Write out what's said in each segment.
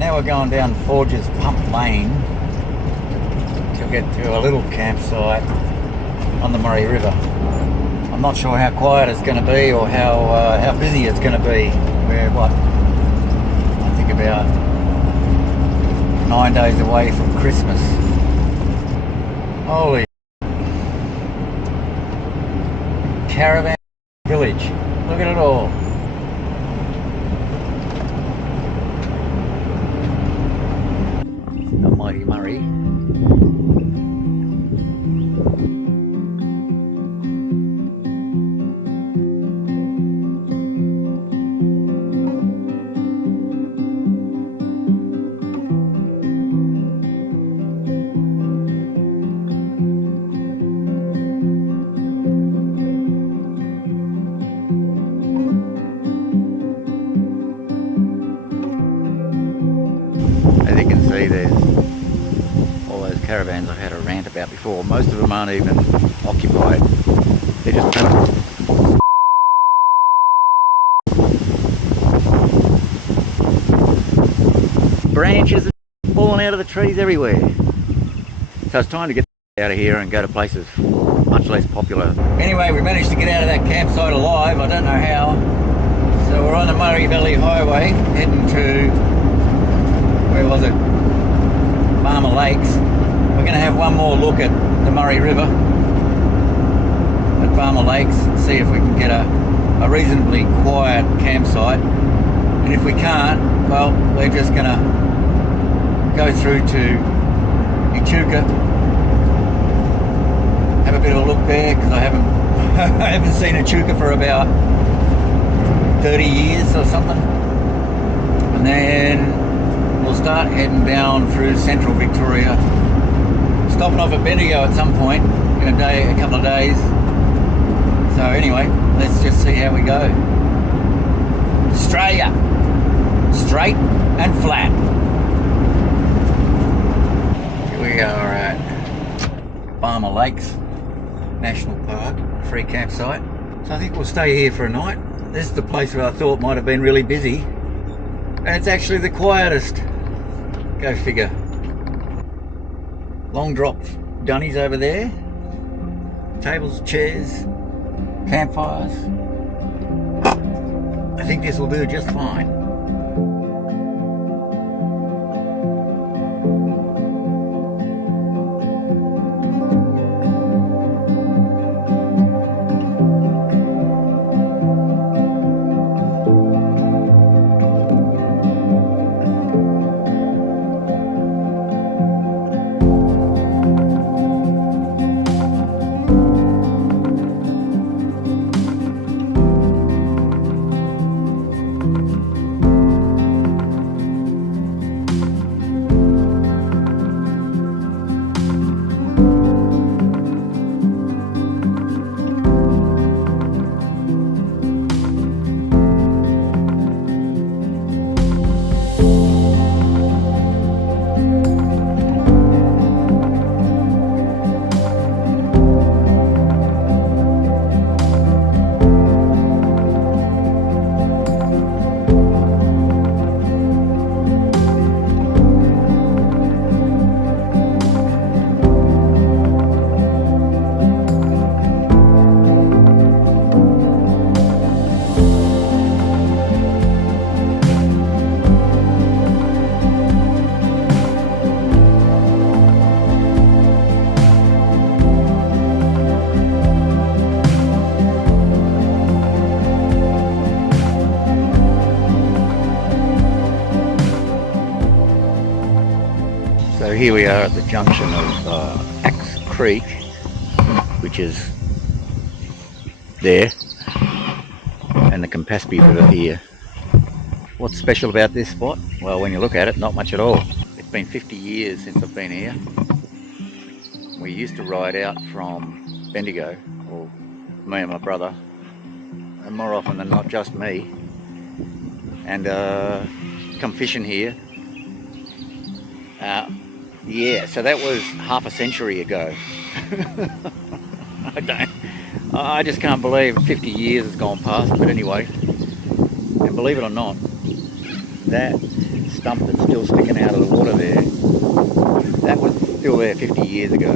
now we're going down Forges Pump Lane to get to a little campsite on the Murray River. I'm not sure how quiet it's going to be or how busy it's going to be. We're I think about 9 days away from Christmas. Holy caravan village! Look at it all. Almighty Murray. As you can see, there's all those caravans I've had a rant about before. Most of them aren't even occupied. They're just branches falling out of the trees everywhere. So it's time to get out of here and go to places much less popular. Anyway, we managed to get out of that campsite alive. I don't know how. So we're on the Murray Valley Highway heading to, where was it? Farmer Lakes. We're going to have one more look at the Murray River at Farmer Lakes, see if we can get a reasonably quiet campsite. And if we can't, well, we're just going to go through to Echuca, have a bit of a look there, because I haven't seen Echuca for about 30 years or something. And then we'll start heading down through central Victoria, stopping off at Bendigo at some point in a couple of days. So anyway, let's just see how we go. Australia, straight and flat. Here we are at Farmer Lakes National Park, free campsite. So I think we'll stay here for a night. This is the place where I thought might have been really busy, and it's actually the quietest. Go figure. Long drop dunnies over there. Tables, chairs, campfires. I think this will do just fine. So here we are at the junction of Axe Creek, which is there, and the Campaspe River here. What's special about this spot? Well, when you look at it, not much at all. It's been 50 years since I've been here. We used to ride out from Bendigo, or me and my brother, and more often than not just me, and come fishing here. Yeah, so that was half a century ago. I just can't believe 50 years has gone past, but anyway, and believe it or not, that stump that's still sticking out of the water there, that was still there 50 years ago,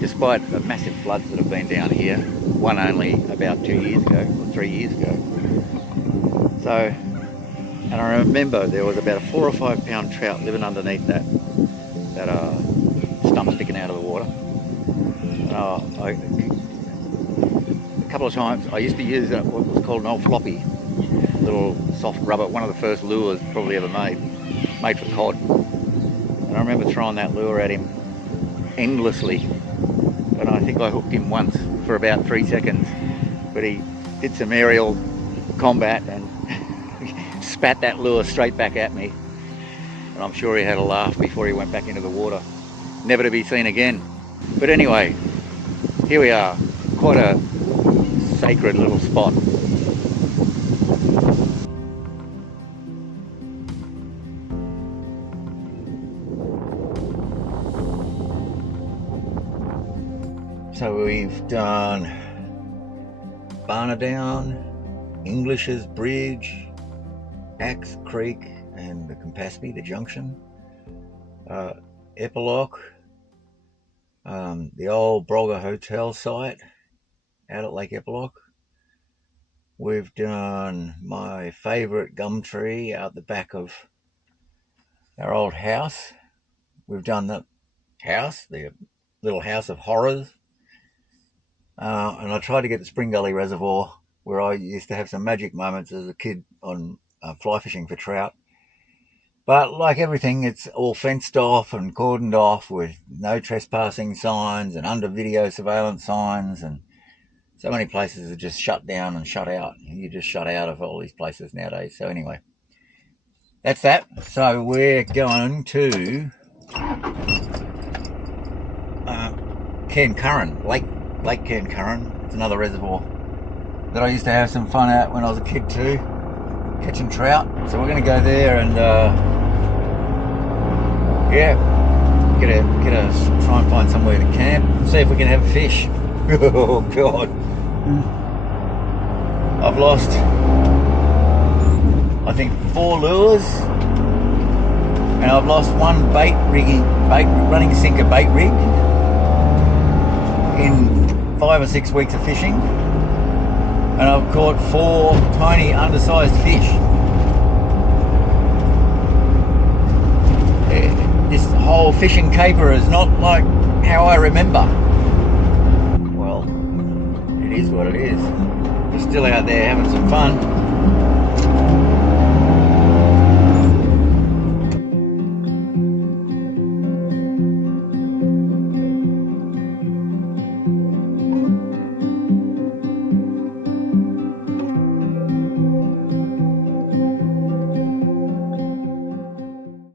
despite the massive floods that have been down here. One only about 2 years ago, or 3 years ago. So, and I remember there was about a 4 or 5 pound trout living underneath that stump sticking out of the water. A couple of times I used to use what was called an old floppy, little soft rubber, one of the first lures probably ever made for cod. And I remember throwing that lure at him endlessly, and I think I hooked him once for about 3 seconds, but he did some aerial combat and spat that lure straight back at me, and I'm sure he had a laugh before he went back into the water, never to be seen again. But anyway, here we are, quite a sacred little spot. So we've done Barnadown, English's Bridge, Axe Creek and the Campaspe, the junction, Epilock, the old Brogger Hotel site out at Lake Epilock. We've done my favourite gum tree out the back of our old house. We've done the house, the little house of horrors. And I tried to get the Spring Gully Reservoir, where I used to have some magic moments as a kid on fly fishing for trout. But like everything, it's all fenced off and cordoned off with no trespassing signs and under video surveillance signs, and so many places are just shut down and shut out. You're just shut out of all these places nowadays. So anyway, that's that. So we're going to Cairncurran, Lake Cairncurran. It's another reservoir that I used to have some fun at when I was a kid too, catching trout. So we're going to go there and try and find somewhere to camp and see if we can have a fish. Oh God, I've lost I think 4 lures, and I've lost one running sinker bait rig in 5 or 6 weeks of fishing, and I've caught 4 tiny undersized fish. This whole fishing caper is not like how I remember. Well, it is what it is. We're still out there having some fun.